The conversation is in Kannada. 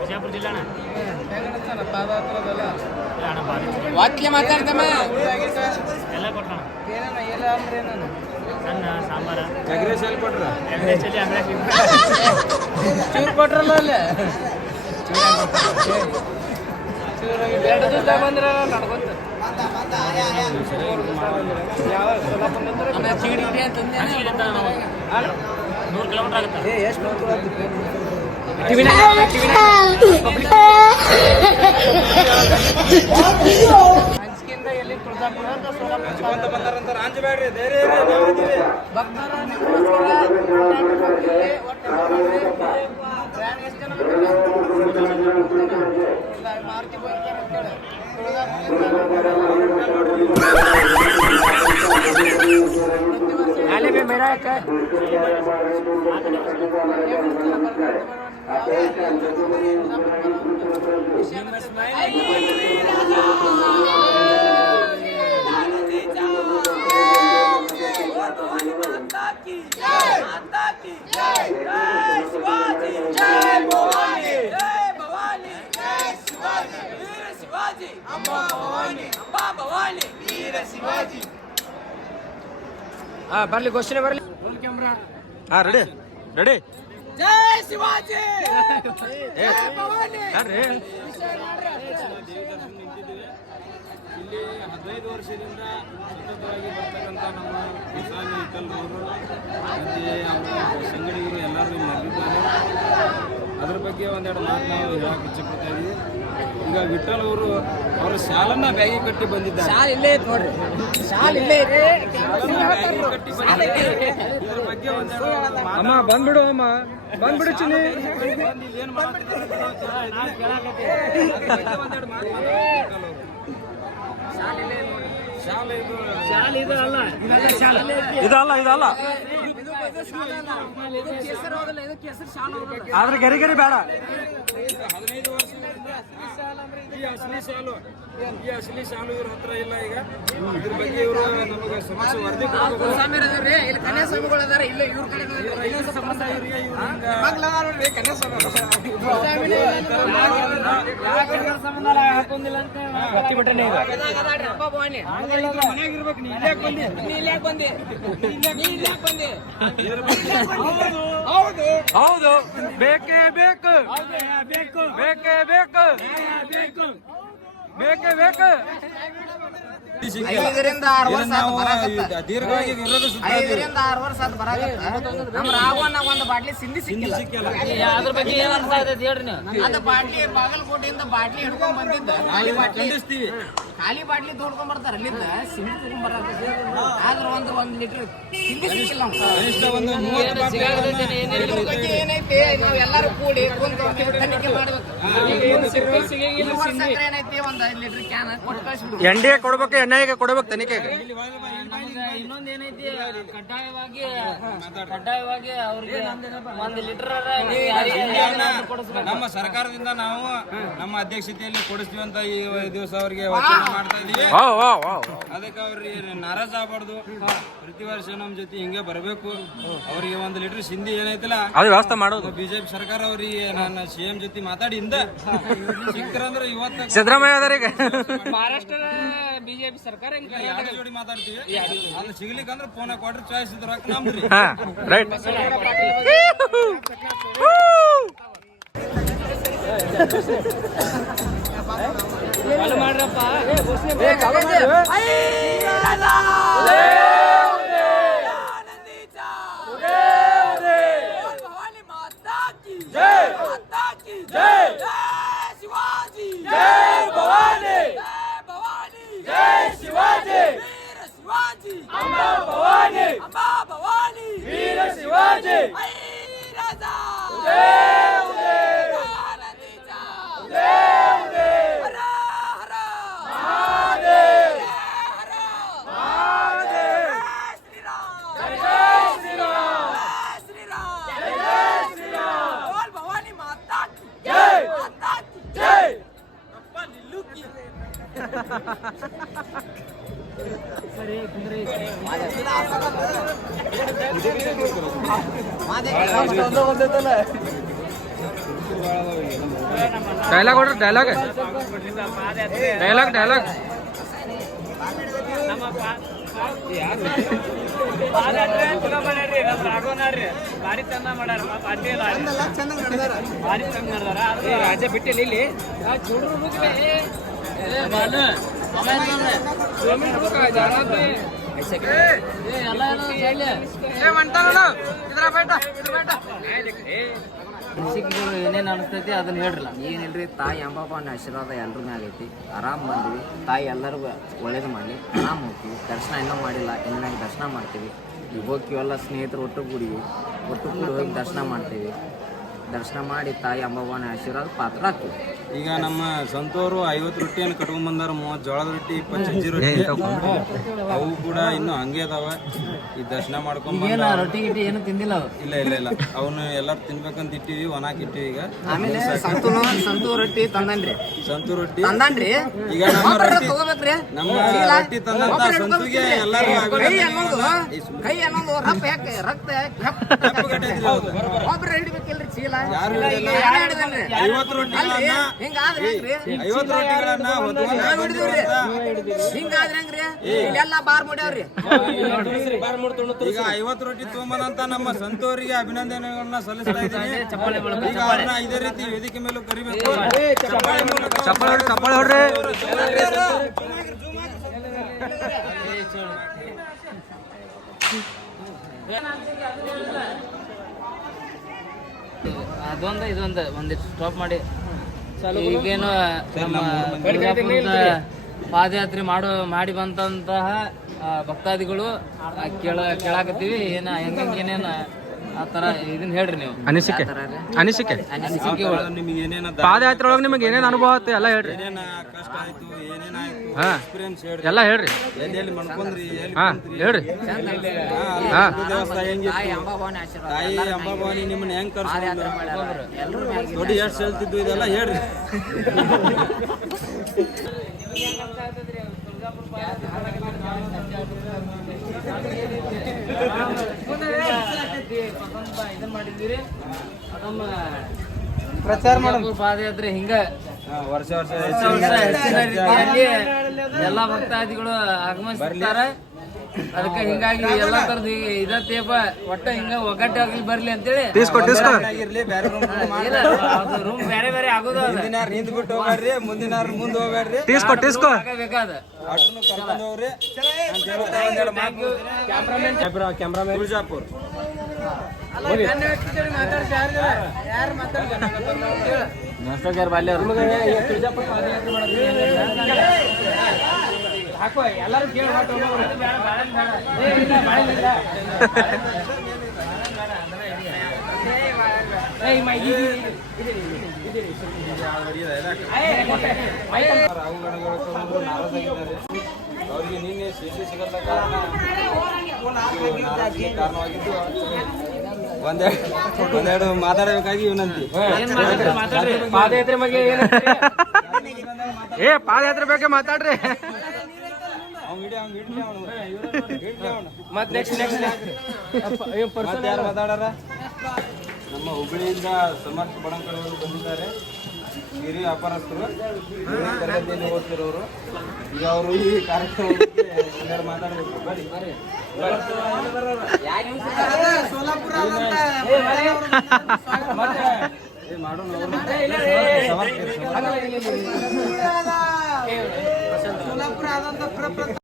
ಬಿಜಾಪುರ ಜಿಲ್ಲೆ ಅಣ್ಣ. ವಾಕ್ಯ ಮಾತಾಡ್ತಮ್ಮ ಎಲ್ಲ ಕೊಟ್ಟಣ. ಎಲ್ಲ ಅಂದ್ರೆ ನಾನು ಸಣ್ಣ ಸಾಂಬಾರ ಎಗ್ರೆಸ್ ಎಲ್ಲಿ ಕೊಟ್ರ? ಎಗ್ರೆಸ್ ಚಲಿ ಅಂಗಡಿ ಚೂರು ಕೊಟ್ರಲ್ಲ ಅಲ್ಲೇ ಚೂರಾಗಿ ಬೇಡ ದುಡ್ಡ ಬಂದ್ರೆ ನಡ್ಕೊಂತ ಚಿಗಡಿ ಅಂತಂದೆ 100 ಕಿಲೋಮೀಟರ್ ಆಗುತ್ತೆ. ಎಷ್ಟು ಅಂಚಿಕೆಯಿಂದ ಎಲ್ಲಿ ತುಳಜಾಪುರ ಅಂತ ಸೋಲಾಪುರ ಬಂದಾರಂತ ಅಂಜಬೇಡ್ರಿ, ಧೈರ್ಯ ಇರಿ, ನಾವಿದ್ದೀವಿ. ಭಕ್ತರ ನಿಮಗೋಸ್ಕರ ಒಟ್ಟು ಎಷ್ಟು ಜನ ಇಲ್ಲ ಮಾರುತಿ ಬರ್ತಾರೆ ಅಂತೇಳಿ ಅಲ್ಲೇ ಬೇ ಮೇರಾ ಬರ್ಲಿ ಕ್ವಶನ್ ಬರ್ಲಿ ಹಾ ರೆಡಿ ರೆಡಿ. ಜೈ ಶಿವಾಜಿ ಜೈ ಭವಾನಿ. ಇಲ್ಲಿ 15 ವರ್ಷದಿಂದ ಸತತವಾಗಿ ಬರ್ತಕ್ಕಂಥ ನಮ್ಮ ಕಿಸಾನ್ ಹಿತಲ್ರವರು ಮತ್ತು ಅವರ ಸಂಗಡಿಗರು ಎಲ್ಲರೂ ಇಲ್ಲಿ ನಲ್ಲಿದ್ದಾರೆ. ಅದ್ರ ಬಗ್ಗೆ ಒಂದೆರಡು ಮಾತು ನಾವು ಹೇಳಕ್ಕೆ ಇಚ್ಛೆಪಡ್ತಾ ಇದ್ದೀವಿ. ಈಗ ವಿಠಲ್ ಅವರು ಅವರ ಶಾಲನ್ನ ಬ್ಯಾಗಿ ಕಟ್ಟಿ ಬಂದಿದ್ದಾರೆ. ಶಾಲ್ ಇಲ್ಲೇ ಐತೆ ನೋಡ್ರಿ, ಶಾಲ್ ಇಲ್ಲೇ ಐತೆ. ಕಟ್ಟಿ ಬಂದಿದ್ದಾರೆ. ಇದ್ರ ಬಗ್ಗೆ ಒಂದೆರಡು ಅಮ್ಮ ಬಂದ್ಬಿಡು, ಅಮ್ಮ ಬಂದ್ಬಿಡು ಚಿನ್ನಿ. ಏನು ಇದಲ್ಲ ಇದಲ್ಲ ಆದ್ರೆ ಗರಿ ಗರಿ ಬೇಡ. 15 ವರ್ಷದಿಂದ ಈ ಅಸಲಿ ಶಾಲು ಇವ್ರ ಹತ್ರ ಇಲ್ಲ. ಈಗ ಇದ್ರ ಬಗ್ಗೆ ಇವರು ನಮಗೆ ಸಮಸ್ಯೆ ವರದಿ ಹೌದು, ಬೇಕೇ ಬೇಕು, ಬೇಕೇ ಬೇಕು, ಬೇಕೇ ಬೇಕು. 5ರಿಂದ 6 ವರ್ಷ ದೀರ್ಘವಾಗಿ ವಿರೋಧ 5ರಿಂದ 6 ವರ್ಷ ಅದು ಬರಾಕತ್ತ. ನಮ್ಮ ರಾಘವನ್ನ ಒಂದು ಬಾಟ್ಲಿ ಸಿಂಧಿ ಸಿಕ್ಕಿಲ್ಲ. ಅದ್ರ ಬಗ್ಗೆ ಏನ್ ಅರ್ಥ ಆಗ್ತೈತಿ ಹೇಳ್ರಿ ನೀವು? ಅದು ಬಾಟ್ಲಿ ಬಾಗಲಕೋಟೆಯಿಂದ ಬಾಟ್ಲಿ ಹಿಡ್ಕೊಂಡ್ ಬಂದಿದ್ದ ಖಾಲಿ ಬಾಟ್ಲಿ ಖಾಲಿ ಬಾಟ್ಲಿ ತೋಡ್ಕೊಂಡ್ ಬರ್ತಾರ. ಅಲ್ಲಿಂದ ಸಿಂಧಿ ತಗೊಂಡ್ ಬರತ್ತ. ಆದ್ರೆ ಒಂದು ಲೀಟರ್ ಸಿಂಧಿ ಸಿಕ್ಕಿಲ್ಲ. ಇದ್ರ ಬಗ್ಗೆ ಏನೈತಿ ನಾವ್ ಎಲ್ಲರೂ ಕೂಡಿ ಕುಂತು ತನಿಖೆ ಮಾಡ್ಬೇಕು. ಏನೈತಿ ಒಂದು 5 ಲೀಟರ್ ಕ್ಯಾನ್ ಕೊಟ್ಟು ಕಳಿಸ್ಬಿಡು. ಎಣ್ಣೆ ಕೊಡ್ಬೇಕು, ಎಣ್ಣೆಗೆ ಕೊಡ್ಬೇಕು ತನಿಖೆಗೆ. ಇನ್ನೊಂದ್ ಏನೈತಿ, ಕಡ್ಡಾಯವಾಗಿ ಅವ್ರಿಗೆ 1 ಲೀಟರ್ ನಮ್ಮ ಸರ್ಕಾರದಿಂದ ನಾವು ನಮ್ಮ ಅಧ್ಯಕ್ಷತೆಯಲ್ಲಿ ಕೊಡಿಸ್ತೀವಿ ಅಂತ ಈ ದಿವಸ ಅವ್ರಿಗೆ ವಚನ ಮಾಡ್ತಾ ಇದೀವಿ. ಅದಕ್ಕೆ ಅವ್ರಿಗೆ ನಾರಾಜ್ ಆಗ್ಬಾರ್ದು. ಪ್ರತಿ ವರ್ಷ ನಮ್ ಜೊತೆ ಹಿಂಗೆ ಬರಬೇಕು. ಅವ್ರಿಗೆ 1 ಲೀಟರ್ ಸಿಂಧಿ ಏನೈತಿಲ್ಲ ಅದು ವ್ಯವಸ್ಥೆ ಮಾಡೋದು. ಬಿಜೆಪಿ ಸರ್ಕಾರ ಅವ್ರಿಗೆ ನಾನು CM ಜೊತೆ ಮಾತಾಡಿ ಹಿಂದ ಸಿಕ್ಕ್ರಂದ್ರೆ ಇವತ್ತು ಸಿದ್ದರಾಮಯ್ಯ ಮಹಾರಾಷ್ಟ್ರ ಬಿಜೆಪಿ ಸರ್ಕಾರ ಯಾರು ಜೋಡಿ ಮಾತಾಡ್ತೀವಿ. ಅದು ಸಿಗ್ಲಿಕ್ಕಂದ್ರೆ ಫೋನ್ ಕೊಟ್ರೆ ಚಾಯ್ಸ್ ಇದ್ರ ನಮ್ರಿ. ಮಾಡ್ರಪ್ಪ. ಡೈಲಾಗ್ ಹೊಡ್ರಿ ಡೈಲಾಗ್ ಡೈಲಾಗ್ ಡೈಲಾಗ್ ಭಾರಿ ಚಂದ ಮಾಡ್ಯಾರ ಭಾರಿ ಚಂದ ಮಾಡ್ಯಾರ ರಾಜ ಬಿಟ್ಟಿಲ್ಲ ಇಲ್ಲಿ ಅನಿಸಿಕೆಗಳು ಏನೇನು ಅನಿಸ್ತೈತಿ ಅದನ್ನ ಹೇಳ್ರಲ್ಲ. ಏನಿಲ್ರಿ, ತಾಯಿ ಅಂಬಾಬನ ಆಶೀರ್ವಾದ ಎಲ್ರ ಮ್ಯಾಗ ಐತಿ. ಆರಾಮ್ ಬಂದ್ವಿ, ತಾಯಿ ಎಲ್ಲರಿಗೂ ಒಳ್ಳೇದು ಮಾಡಲಿ. ಆರಾಮ್ ಹೋಗ್ತೀವಿ. ದರ್ಶನ ಇನ್ನೂ ಮಾಡಿಲ್ಲ, ಇನ್ನಾಗ ದರ್ಶನ ಮಾಡ್ತೀವಿ. ಈಗ ಹೋಗ್ತೀವೆಲ್ಲ ಸ್ನೇಹಿತರು ಒಟ್ಟು ಕೂಡಿ ಹೋಗಿ ದರ್ಶನ ಮಾಡ್ತೀವಿ. ದರ್ಶನ ಮಾಡಿ ತಾಯಿ ಅಂಬಾಬನ ಆಶೀರ್ವಾದ ಪಾತ್ರ ಆಗ್ತೀವಿ. ಈಗ ನಮ್ಮ ಸ್ವಂತವರು 50 ರೊಟ್ಟಿಯನ್ನು ಕಟ್ಕೊಂಡ್ ಬಂದಾರ, 30 ಜೋಳದ ರೊಟ್ಟಿ, 20 ಸಜ್ಜಿ ರೊಟ್ಟಿ. ಅವು ಕೂಡ ಇನ್ನೂ ಹಂಗೆ ಅದಾವ. ಈ ದರ್ಶನ ಮಾಡ್ಕೊಂಡ್ ಬಂದ ರೊಟ್ಟಿ ಗಿಟ್ಟಿ ಏನು ತಿಂದಿಲ್ಲ ಅವು. ಇಲ್ಲ ಅವನು ಎಲ್ಲಾರು ತಿನ್ಬೇಕಂತ ಇಟ್ಟಿವಿ, ಒಣಾಕ್ ಇಟ್ಟಿವಿ. ಈಗ ಆಮೇಲೆ ಸಂತು ರೊಟ್ಟಿ ತಂದನ್ರಿ, ಸಂತು ರೊಟ್ಟಿ ತಂದನ್ರಿ. ಈಗ ನಮ್ಮ ರೊಟ್ಟಿ ತಗೋಬೇಕ್ರಿ. ನಮ್ಮ ರೊಟ್ಟಿ ತಂದಂತ ಸಂತುಗೆ ಎಲ್ಲರೂ ಕೈ ಅನ್ನೋದು ರಕ್ತ ಒಬ್ರು ಹಿಡಿಬೇಕಿಲ್ರಿ ಚೀಲ. ಯಾರು 50 ರೊಟ್ಟಿಗಳನ್ನ ಹಿಂಗಾದ್ರಂಗ್ರಿ ಇಲ್ಲೆಲ್ಲ ಬಾರ್ ಮುಡ್ಯಾವ್ರಿ. ಈಗ 50 ರೊಟ್ಟಿ ತೊಗೊಂಬಂದಂತ ನಮ್ಮ ಸಂತೋರಿಗೆ ಅಭಿನಂದನೆಗಳನ್ನ ಸಲ್ಲಿಸ್ತಾ ಇದ್ದೀನಿ. ಈಗ ಅವ್ರನ್ನ ಇದೇ ರೀತಿ ವೇದಿಕೆ ಮೇಲೂ ಕರಿಬೇಕು. ಚಪ್ಪಾಳೆ ಹೊಡ್ರಿ. ಅದೊಂದು ಇದೊಂದು ಒಂದಿಷ್ಟು ಸ್ಟಾಪ್ ಮಾಡಿ. ಈಗೇನು ನಮ್ಮ ಬಿಜಾಪುರದ ಪಾದಯಾತ್ರೆ ಮಾಡಿ ಬಂದಂತಹ ಭಕ್ತಾದಿಗಳು ಕೇಳಾಕತ್ತೀವಿ. ಏನೇನು ಆ ಥರ ಇದನ್ನ ಹೇಳ್ರಿ ನೀವು. ಅನಿಸಿಕೆ ನಿಮ್ಗೆ ಏನೇನ ಪಾದಯಾತ್ರೆ ಒಳಗೆ ನಿಮಗೆ ಏನೇನು ಅನುಭವ ಆಯ್ತು ಎಲ್ಲ ಹೇಳ್ರಿ. ಏನೇನ ಕಷ್ಟ ಆಯ್ತು, ಏನೇನಾಯ್ತು, ಹಾ. ಎಕ್ಸ್ಪೀರಿಯನ್ಸ್ ಹೇಳ್ರಿ. ಎಲ್ಲ ಹೇಳ್ರಿ. ಎಲ್ಲಿ ಮನ್ಕೊಂಡ್ರಿ, ಎಲ್ಲಿ ಹಾ ಕುಂತ್ರಿ? ಹೇಳ್ರಿ. ಹಾ, ದೇವಸ್ಥಾನ ಹೆಂಗಿತ್ತು, ತಾಯಿ ಅಂಬಾಬನ ಆಶೀರ್ವಾದ ತಾಯಿ ಅಂಬಾಭವಾನಿ ನಿಮ್ಮನ್ನ ಹೆಂಗ್ ಕರ್ಸ್ಕೊಂಡ್ರು, ಎಲ್ರ ಮ್ಯಾಗ ದೊಡ್ಡ ಎಷ್ಟು ಹೇಳ್ತಿದ್ವು, ಇದೆಲ್ಲ ಹೇಳ್ರಿ. ಇದನ್ನ ಮಾಡಿದ್ವಿ ನಮ್ಮ ಪ್ರಚಾರ ಮಾಡೋ ಪಾದಯಾತ್ರೆ ಹಿಂಗ ವರ್ಷ ಹೆಚ್ಚಿನ ರೀತಿಯಲ್ಲಿ ಎಲ್ಲ ಭಕ್ತಾದಿಗಳು ಆಗಮಿಸ್ತಾರೆ. ಅದಕ್ಕೆ ಹಿಂಗಾಗಿ ಎಲ್ಲಾ ತರದ್ ಇದತ್ತೇಪ ಒಟ್ಟ ಹಿಂಗ ಒಗ್ಗಟ್ಟಾಗಿ ಬರ್ಲಿ ಅಂತೇಳಿ ಆಗಿರ್ಲಿ, ಬೇರೆ ರೂಮ್ ಬೇರೆ ಬೇರೆ ಆಗೋದು ಮುಂದಿನ ನಿಂತ್ ಬಿಟ್ಟು ಹೋಗ್ಬೇಡ್ರಿ, ಮುಂದಿನ ಮುಂದೆ ಹೋಗ್ಬೇಡ್ರಿ, ಬೇಕಾದ ಅಷ್ಟನ್ನು ಕರ್ಕೊಂಡು ಹೋಗ್ರಿ ಅಂತ ಕ್ಯಾಮ್ರಾಮನ್ ತುಳಜಾಪುರ್. ಹಾಕೋ ಎಲ್ಲರೂ ಕೇಳಿ ಅವರಿಗೆ ನಿನ್ನೆ ಸಿಟಿ ಸಿಗದ ಕಾರಣ ಕಾರಣವಾಗಿದ್ದು ಒಂದೆರಡು ಮಾತಾಡಬೇಕಾಗಿ ವಿನಂತಿ. ಪಾದಯಾತ್ರೆ ಬಗ್ಗೆ ಪಾದಯಾತ್ರೆ ಬಗ್ಗೆ ಮಾತಾಡ್ರಿ. ಮತ್ತೆ ನೆಕ್ಸ್ಟ್ ಯಾರು ಮಾತಾಡಾರ? ನಮ್ಮ ಹುಬ್ಬಳ್ಳಿಯಿಂದ ಸಮರ್ಥ ಬಣಕರವರು ಬಂದಿದ್ದಾರೆ. ಹಿರಿಯ ವ್ಯಾಪಾರಸ್ಥರು, ತರಗತಿಯಲ್ಲಿ ಓದ್ತಿರೋರು. ಈಗ ಅವರು ಈ ಕಾರ್ಯಕ್ರಮಕ್ಕೆ ಮಾತಾಡಬೇಕು. ಬರೀ ಮಾಡೋಣ.